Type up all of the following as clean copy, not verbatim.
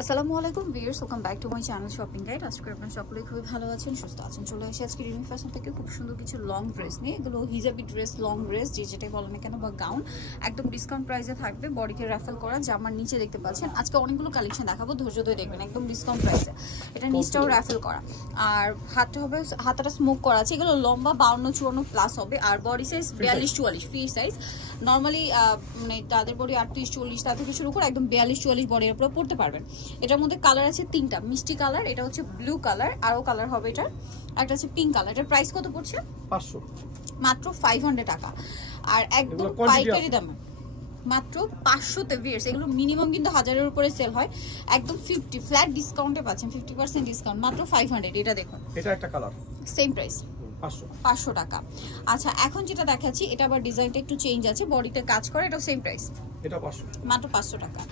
আসসালামু আলাইকুম viewers, welcome back to my channel shopping guide. আজকে আপনারা সকলেই খুবই ভালো আছেন, সুস্থ আছেন। চলে আসি আজকে রিমি ফ্যাশন থেকে খুব সুন্দর কিছু লং ড্রেস নিয়ে। এগুলো হিজাবি ড্রেস, লং ড্রেস যেটাই বলেন না কেন, বা গাউন, একদম ডিসকাউন্ট প্রাইসে থাকবে। বডিকে র্যাফেল করা, জামার নিচে দেখতে পাচ্ছেন। আজকে অনেকগুলো কালেকশন দেখাবো, ধৈর্য ধরে দেখবেন, একদম ডিসকাউন্ট প্রাইসে। এটা নিচটাও র্যাফেল করা, আর হাতটা হবে, হাতাটা স্মোক করা আছে। এগুলো লম্বা 52-54 প্লাস হবে, আর body size 42-44 free size. Normally মানে তাদের বডি 38-40 তা থেকে শুরু করে একদম 42-44 বডির উপরে পড়তে পারবেন। এটার মধ্যে কালার আছে তিনটা, মিষ্টি কালার, এটা হচ্ছে ব্লু কালার, আরো কালার হবে এটার, একটা হচ্ছে পিঙ্ক কালার। এটার প্রাইস কত পড়ছে? 500, মাত্র 500 টাকা। আর একদম পাইকারি দামে মাত্র 500 ভিউয়ার্স। এগুলো মিনিমাম কিন্তু 1000-এর উপরে সেল হয়, একদম 50 ফ্ল্যাট ডিসকাউন্টে পাচ্ছেন, 50% ডিসকাউন্ট, মাত্র 500। এটা দেখুন, এটা একটা কালার, সেম প্রাইস 500 টাকা। আচ্ছা, এখন যেটা দেখাচ্ছি এটা আবার ডিজাইনটা একটু চেঞ্জ আছে, বডিতে কাজ করে, এটা সেম প্রাইস, এটা 500, মাত্র 500 টাকা।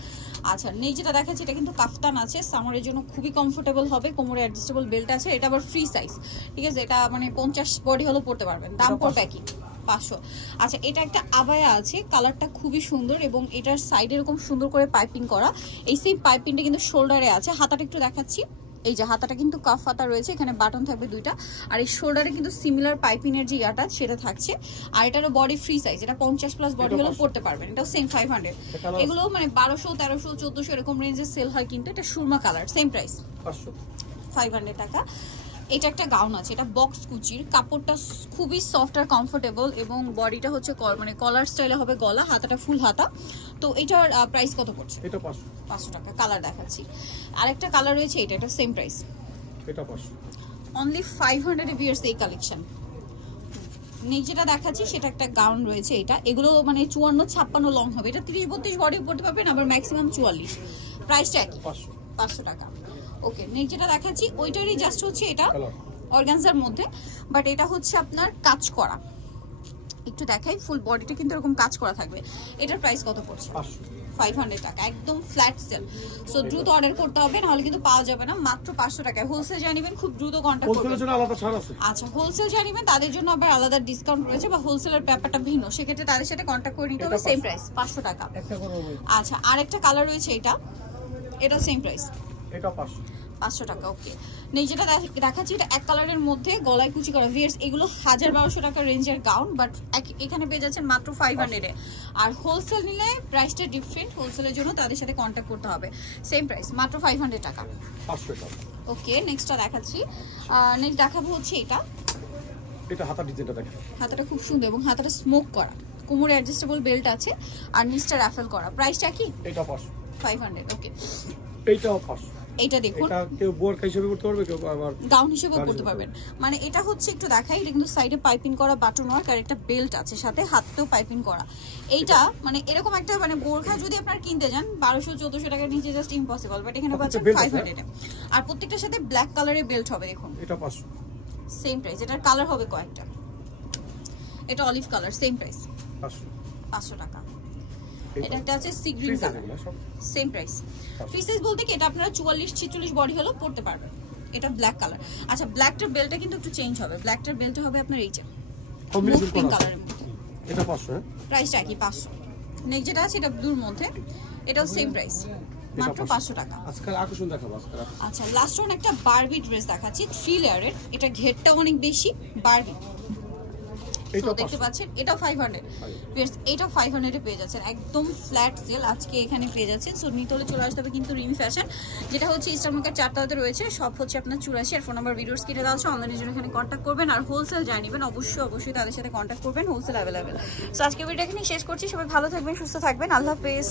আচ্ছা, নেই যেটা দেখাচ্ছি এটা কিন্তু কাফতান আছে, সামারের জন্য খুবই কমফোর্টেবল হবে, কোমরে অ্যাডজাস্টেবল বেল্ট আছে। এটা আবার ফ্রি সাইজ, ঠিক আছে? এটা মানে 50 বডি হলো পড়তে পারবেন, দাম পড়বে একই 500। আচ্ছা, এটা একটা আবায়া আছে, কালারটা খুবই সুন্দর এবং এটার সাইডে এরকম সুন্দর করে পাইপিং করা। এই সেম পাইপিংটা কিন্তু শোল্ডারে আছে। হাতাটা একটু দেখাচ্ছি, এই যে হাতাটা কিন্তু কাফ হাতা রয়েছে, এখানে বাটন থাকবে দুইটা, আর এই শোল্ডারে কিন্তু সিমিলার পাইপিং এর যে ইয়াটা সেটা থাকছে। আর এটারও বডি ফ্রি সাইজ, এটা 50 প্লাস বডি হলো পড়তে পারবেন, এটাও সেম 500। এগুলো মানে 1200, 1300, 1400 এরকম রেঞ্জে সেল হয়, কিন্তু এটা সুরমা কালার, সেম প্রাইস 500 টাকা। এটা একটা গাউন আছে, এটা বক্স কুচির, কাপড়টা খুবই সফট আর কমফোর্টেবল এবং বডিটা হচ্ছে মানে কলার স্টাইলে হবে, গলা, হাতাটা ফুল হাতা। তো এটার প্রাইস কত পড়ছে? এটা 500 টাকা। কালার দেখাচ্ছি, আরেকটা কালার রয়েছে, এটা সেম প্রাইস, এটা 500, অনলি 500 ভিউয়ার্স এই কালেকশন। নেক্সট যেটা দেখাচ্ছি সেটা একটা গাউন রয়েছে, এগুলো মানে 54-56 লং হবে, এটা 30-32 বডি পড়তে পারবেন, আবার ম্যাক্সিমাম 44। প্রাইসটা একই, 500 টাকা। ওকে, নেক্সট যেটা দেখাচ্ছি ওইটারই জাস্ট হচ্ছে এটা অর্গানজার মধ্যে, বাট এটা হচ্ছে আপনার কাজ করা। একটু দেখাই, ফুল বডিটা কিন্তু এরকম কাজ করা থাকবে। এটার প্রাইস কত পড়ছে? 500 টাকা, একদম ফ্ল্যাট সেল। সো দ্রুত অর্ডার করতে হবে, নাহলে কিন্তু পাওয়া যাবে না, মাত্র 500 টাকায়। হোলসেল জানিবেন খুব দ্রুত কন্টাক্ট করবেন। হোলসেলের জন্য আলাদা ছাড় আছে। আচ্ছা, হোলসেল জানিবেন তাদের জন্য আবার আলাদা ডিসকাউন্ট রয়েছে, বা হোলসেলের ব্যাপারটা ভিন্ন, সেক্ষেত্রে তাদের সাথে কন্টাক্ট করে নিতে হবে। সেম প্রাইস 500 টাকা। আচ্ছা, আরেকটা কালার রয়েছে, এটা সেম প্রাইস, এটা 500 টাকা। ওকে, নেই যেটা দেখাচ্ছি এটা এক কালারের মধ্যে গলায় কুচি করা ভিয়ার্স। এগুলো 1000-1200 টাকা রেঞ্জের গাউন, বাট এখানে পেয়ে যাচ্ছেন মাত্র 500 এ। আর হোলসেল নিলে প্রাইসটা ডিফারেন্ট, হোলসেলের জন্য তাদের সাথে কন্ট্যাক্ট করতে হবে। সেম প্রাইস, মাত্র 500 টাকা। ওকে, নেক্সটটা দেখাচ্ছি। নেক্সট দেখাবো হচ্ছে এটা হাতার ডিজাইনটা দেখেন, হাতাটা খুব সুন্দর এবং হাতাটা স্মোক করা, কোমরে অ্যাডজাস্টেবল বেল্ট আছে, আর নিচটা রাফেল করা। প্রাইসটা কি? এটা 500। ওকে, এইটাও 500। এটা দেখুন, এটা কেউ বোরকা হিসেবে পড়তে পারবে, কেউ আবার গাউন হিসেবে পড়তে পারবেন। মানে এটা হচ্ছে একটু দেখাই, এটা কিন্তু সাইডে পাইপিং করা বাটন ওয়ার্ক, আর একটা বেল্ট আছে সাথে, হাতেও পাইপিং করা। এইটা মানে এরকম একটা মানে বোরকা যদি আপনারা কিনতে যান 1200-1400 টাকার নিচে জাস্ট ইম্পসিবল, বাট এখানে পাচ্ছেন 500 এ। আর প্রত্যেকটার সাথে ব্ল্যাক কালারের বেল্ট হবে, দেখুন, এটা 500, সেম প্রাইস। এটার কালার হবে কয়েকটা, এটা অলিভ কালার, সেম প্রাইস 500 টাকা। এটা একটা আছে sea green colour, same price. Free size বলতে কি এটা আপনারা 44-46 বডি হলো পড়তে পারবেন। এটা ব্ল্যাক কালার। আচ্ছা, ব্ল্যাকটার বেল্টটা কিন্তু একটু চেঞ্জ হবে, ব্ল্যাকটার বেল্টটা হবে আপনার এই যে পিঙ্ক কালারের মধ্যে, এটা 500, প্রাইসটা কি 500। নেক্সট যেটা আছে এটা ব্লুর মধ্যে, এটাও সেম প্রাইস, মাত্র 500 টাকা। আজকাল আকর্ষণ দেখাবো আজকাল। আচ্ছা, লাস্ট ওয়ান একটা বারবি ড্রেস দেখাচ্ছি, 3 লেয়ারের, এটা ঘেরটা অনেক বেশি, বারবি দেখতে পাচ্ছেন, এটাও 500। এটাও 500 এ পেয়ে যাচ্ছেন, একদম ফ্ল্যাট সেল আজকে এখানে পেয়ে যাচ্ছেন। সো নিতে হলে চলে আসতে হবে কিন্তু রিমি ফ্যাশন, যেটা হচ্ছে ইস্টার্ন মার্কেট 4 তলাতে রয়েছে। সব হচ্ছে আপনার 84, আর ফোন নাম্বার ভিডিওস কিনে দেওয়া আছে, অনলাইনের জন্য এখানে কন্ট্যাক্ট করবেন। আর হোলসেল যাই নেবেন অবশ্যই তাদের সাথে কন্ট্যাক্ট করবেন, হোলসেল অ্যাভেলেবেল। সো আজকে ভিডিও এখানে শেষ করছি, সবাই ভালো থাকবেন, সুস্থ থাকবেন, আল্লাহ হাফেজ।